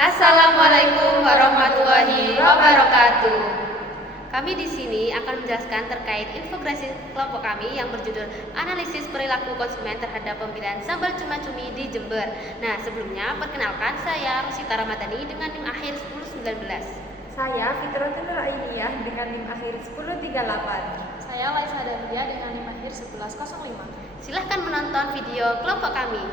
Assalamualaikum warahmatullahi wabarakatuh. Kami di sini akan menjelaskan terkait infografis kelompok kami yang berjudul Analisis Perilaku Konsumen Terhadap Pembelian Sambal Cuma-Cumi di Jember. Nah, sebelumnya perkenalkan saya Rosita Ramadhani dengan NIM akhir 1019. Saya Fitratul Ainiyah dengan NIM akhir 1038. Saya Laisa Dalia dengan NIM akhir 1105. Silahkan menonton video kelompok kami.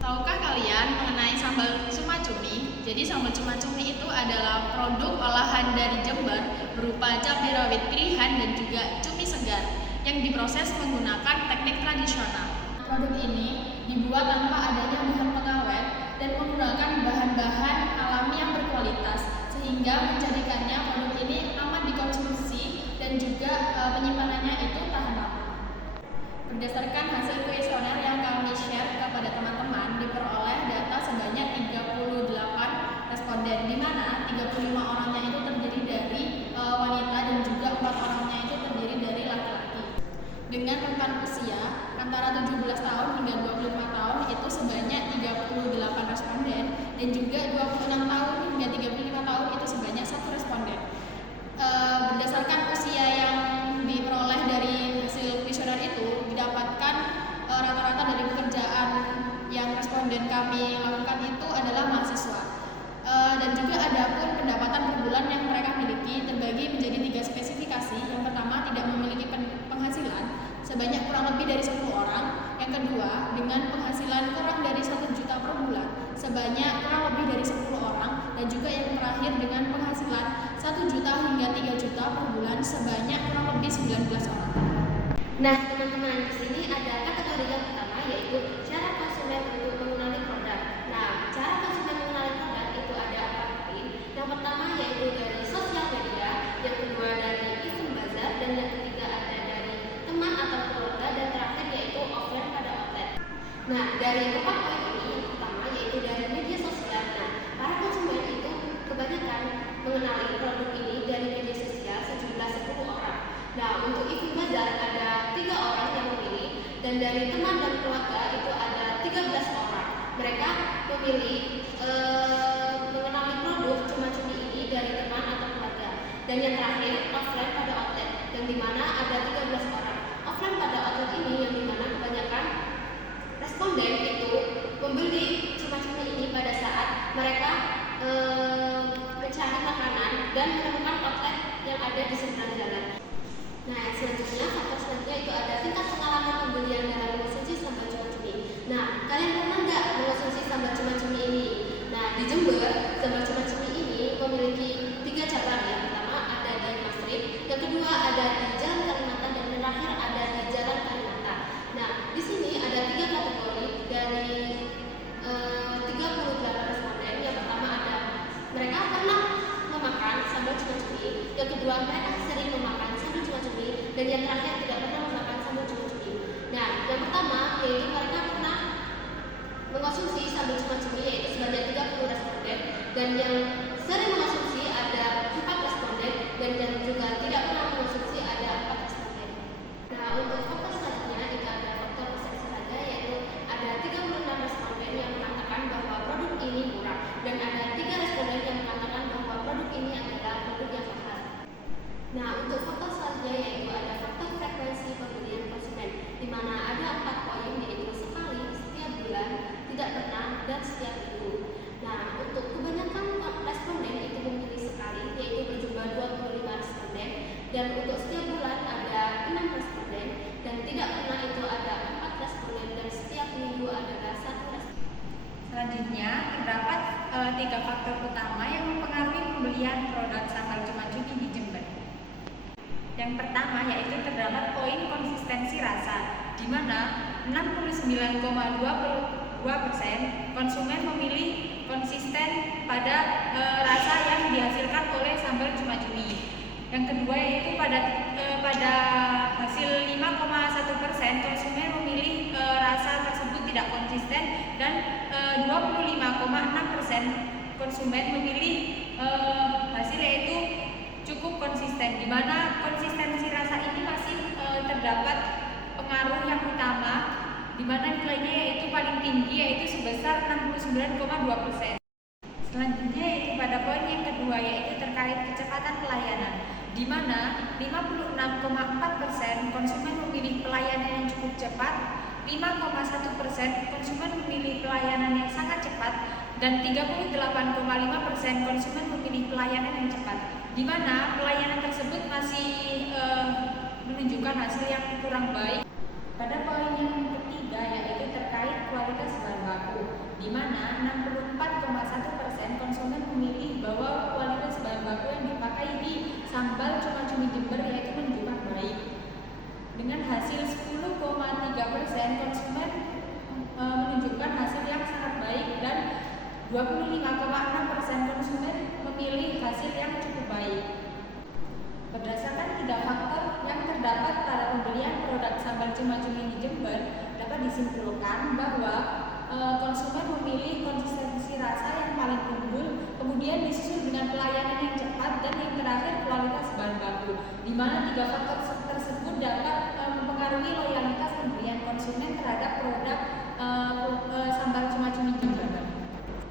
Tahukah kalian mengenai sambal cuma-cumi? Jadi sambal cuma-cumi itu adalah produk olahan dari Jember berupa cabai rawit pilihan dan juga cumi segar yang diproses menggunakan teknik tradisional. Produk ini dibuat tanpa adanya bahan pengawet dan menggunakan bahan-bahan alami yang berkualitas sehingga menjadikannya produk ini aman dikonsumsi dan juga penyimpanannya itu tahan lama. Berdasarkan hasil kuesioner yang kami share kepada teman-teman, diperoleh data sebanyak 38 responden, di mana 35 orangnya itu terdiri dari wanita dan juga 4 orangnya itu terdiri dari laki-laki. Dengan rentang usia antara 17 tahun hingga 25 tahun itu sebanyak 38 responden dan juga 26 tahun hingga 35 tahun itu sebanyak 1 responden. Berdasarkan usia yang diperoleh dari hasil kuesioner itu didapatkan rata-rata dari pekerjaan yang responden kami lakukan itu adalah mahasiswa, dan juga ada pun pendapatan per bulan yang mereka miliki terbagi menjadi 3 spesifikasi. Yang pertama, tidak memiliki penghasilan sebanyak kurang lebih dari 10 orang. Yang kedua, dengan penghasilan kurang dari 1 juta per bulan sebanyak kurang lebih dari 10 orang. Dan juga yang terakhir, dengan penghasilan 1 juta hingga 3 juta per bulan sebanyak kurang lebih 19 orang. Nah, teman-teman, di sini ada kategori yang pertama yaitu cara konsumen untuk mengenali produk. Nah, cara konsumen mengenali produk itu ada 4 poin. Yang pertama yaitu dari sosial media, yang kedua dari event bazar, dan yang ketiga ada dari teman atau keluarga, dan terakhir yaitu offline pada outlet. Nah, dari 4 poin ini, yang pertama yaitu dari media sosial. Nah, para konsumen itu kebanyakan mengenali produk ini dari media sosial sejumlah 10 orang. Nah, untuk event bazar ada 3 orang yang memilih, dan dari teman dan keluarga itu ada 13 orang. Mereka memilih mengenali produk cuma-cumi ini dari teman atau keluarga. Dan yang terakhir, offline pada outlet, yang dimana ada 13 orang. Offline pada outlet ini yang dimana kebanyakan responden itu membeli cuma-cumi ini pada saat mereka mencari makanan dan menemukan outlet yang ada di seberang jalan. Nah, selanjutnya, faktor selanjutnya itu ada tingkat pengalaman pembelian dalam mengonsumsi sambal cuma-cumi. Nah, kalian pernah nggak mengonsumsi sambal cuma-cumi ini? Nah, di Jember, sambal cuma-cumi ini memiliki 3 cabang. Yang pertama ada di Masrib, yang kedua ada di Jalan Kalimantan, dan yang terakhir ada di Jalan Kalimantan. Nah, di sini ada 3 kategori dari 38 responden. Yang pertama ada mereka pernah memakan sambal cuma-cumi, yang kedua mereka sering memakan sambal cuma-cumi, dan yang terakhir tidak pernah memakan sambal cuma-cumi. Nah, yang pertama yaitu mereka pernah mengonsumsi sambal cuma-cumi yaitu sebanyak 30 responden, dan yang sering mengonsumsi ada 4 responden, dan yang juga tidak pernah mengonsumsi ada 4 responden. Nah, untuk faktor selanjutnya itu ada faktor persepsi harga, yaitu ada 36 responden yang mengatakan bahwa produk ini murah, dan ada 3 responden yang mengatakan bahwa produk ini adalah produk yang mahal. Nah, untuk faktor selanjutnya yaitu ada faktor frekuensi pembelian konsumen, di mana ada 4 poin yaitu sekali, setiap bulan, tidak pernah, dan setiap minggu. Nah, untuk kebanyakan responden itu memilih sekali, yaitu berjumlah 25 responden, dan untuk setiap bulan ada 6 responden, dan tidak pernah itu ada 4 responden, dan setiap minggu adalah 1 responden. Selanjutnya, terdapat 3 faktor utama yang mempengaruhi pembelian produk sambal cuma-cumi di Jember. Yang pertama yaitu terdapat poin konsistensi rasa, di mana 69,22% konsumen memilih konsisten pada rasa yang dihasilkan oleh sambal cuma-cumi. Yang kedua yaitu pada hasil 5,1% konsumen memilih rasa tersebut tidak konsisten, dan 25,6% konsumen memilih hasil yaitu cukup konsisten, di mana konsistensi rasa ini masih terdapat pengaruh yang utama, di mana nilainya yaitu paling tinggi yaitu sebesar 69,2%. Selanjutnya yaitu pada poin yang kedua yaitu terkait kecepatan pelayanan, di mana 56,4% konsumen memilih pelayanan yang cukup cepat, 5,1% konsumen memilih pelayanan yang sangat cepat, dan 38,5% konsumen memilih pelayanan yang cepat, di mana pelayanan tersebut masih menunjukkan hasil yang kurang baik. Pada poin yang ketiga yaitu terkait kualitas bahan baku, di mana 64,1% konsumen memilih bahwa kualitas bahan baku yang dipakai di sambal cuma-cumi Jember yaitu menunjukkan baik. Dengan hasil 10,3% konsumen menunjukkan hasil yang sangat baik dan 25,6% konsumen memilih hasil yang cukup baik. Berdasarkan 3 faktor yang terdapat pada pembelian produk sambal cuma-cumi di Jember, dapat disimpulkan bahwa konsumen memilih konsistensi rasa yang paling unggul, kemudian disusul dengan pelayanan yang cepat, dan yang terakhir kualitas bahan baku, di mana 3 faktor tersebut dapat mempengaruhi loyalitas pembelian konsumen terhadap produk sambal cuma-cumi Jember.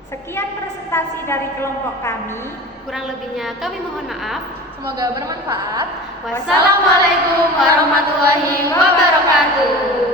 Sekian presentasi dari kelompok kami. Kurang lebihnya kami mohon maaf. Semoga bermanfaat. Wassalamualaikum warahmatullahi wabarakatuh.